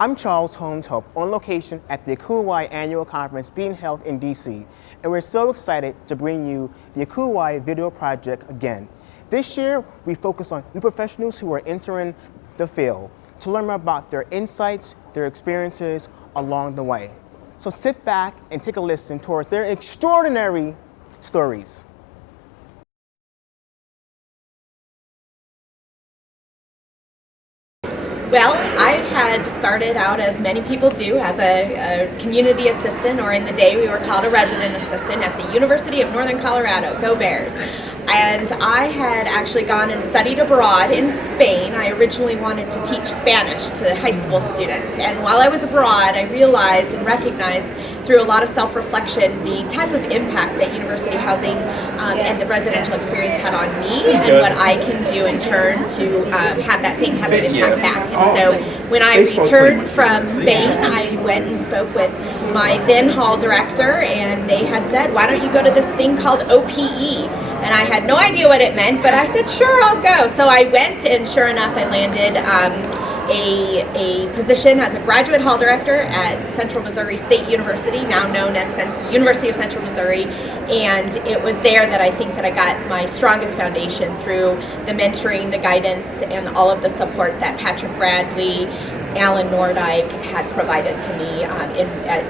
I'm Charles Holmes-Hope, on location at the ACUHO-I annual conference being held in DC, and we're so excited to bring you the ACUHO-I video project again. This year, we focus on new professionals who are entering the field to learn more about their insights, their experiences along the way. So sit back and take a listen towards their extraordinary stories. Well, I had started out, as many people do, as a community assistant, or in the day we were called a resident assistant at the University of Northern Colorado. Go Bears. And I had actually gone and studied abroad in Spain. I originally wanted to teach Spanish to high school students. And while I was abroad, I realized and recognized through a lot of self-reflection the type of impact that university housing and the residential experience had on me, and what I can do in turn to have that same type of impact back. And so when I returned from Spain, I went and spoke with my then hall director, and they had said, why don't you go to this thing called OPE? And I had no idea what it meant, but I said, sure, I'll go. So I went, and sure enough, I landed a position as a graduate hall director at Central Missouri State University, now known as University of Central Missouri. And it was there that I think that I got my strongest foundation through the mentoring, the guidance, and all of the support that Patrick Bradley, Alan Nordyke had provided to me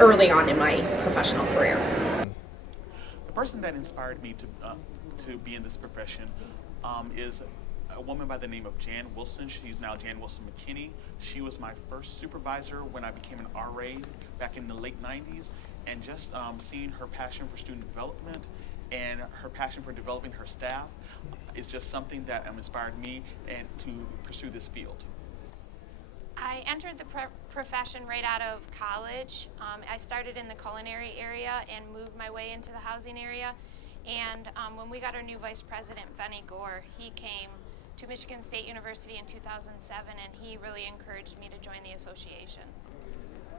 early on in my professional career. The person that inspired me to be in this profession is a woman by the name of Jan Wilson. She's now Jan Wilson McKinney. She was my first supervisor when I became an RA back in the late 90s, and just seeing her passion for student development and her passion for developing her staff is just something that inspired me and to pursue this field. I entered the profession right out of college. I started in the culinary area and moved my way into the housing area. And when we got our new vice president, Benny Gore, he came to Michigan State University in 2007, and he really encouraged me to join the association.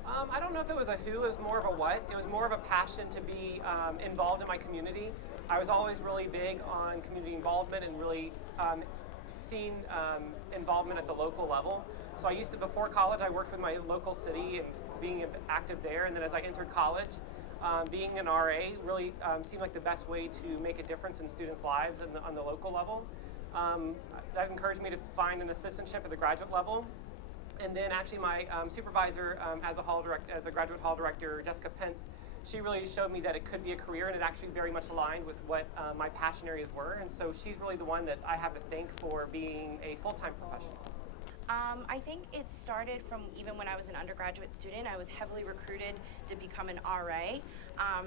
I don't know if it was a who, it was more of a what. It was more of a passion to be involved in my community. I was always really big on community involvement and really seeing involvement at the local level. So I used to, before college, I worked with my local city and being active there. And then as I entered college, being an RA really seemed like the best way to make a difference in students' lives on the local level. That encouraged me to find an assistantship at the graduate level. And then actually my supervisor as a graduate hall director, Jessica Pence, she really showed me that it could be a career, and it actually very much aligned with what my passion areas were. And so she's really the one that I have to thank for being a full-time professional. I think it started from even when I was an undergraduate student. I was heavily recruited to become an RA,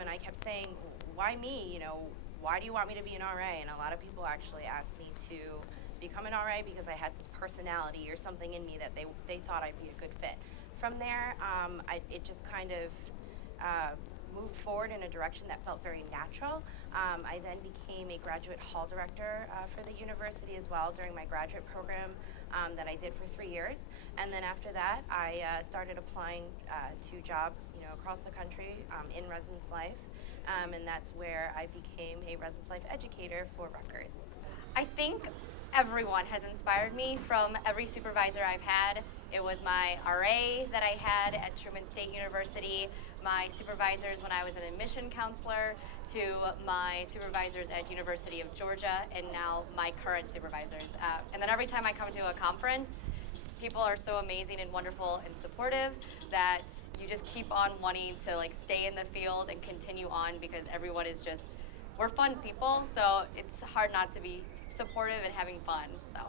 and I kept saying, why me? You know, why do you want me to be an RA? And a lot of people actually asked me to become an RA because I had this personality or something in me that they thought I'd be a good fit. From there, it just kind of moved forward in a direction that felt very natural. I then became a graduate hall director for the university as well during my graduate program that I did for 3 years. And then after that, I started applying to jobs, across the country in residence life. And that's where I became a residence life educator for Rutgers. I think everyone has inspired me from every supervisor I've had. It was my RA that I had at Truman State University, my supervisors when I was an admission counselor, to my supervisors at University of Georgia, and now my current supervisors. And then every time I come to a conference, people are so amazing and wonderful and supportive that you just keep on wanting to stay in the field and continue on, because everyone is we're fun people, so it's hard not to be supportive and having fun. So.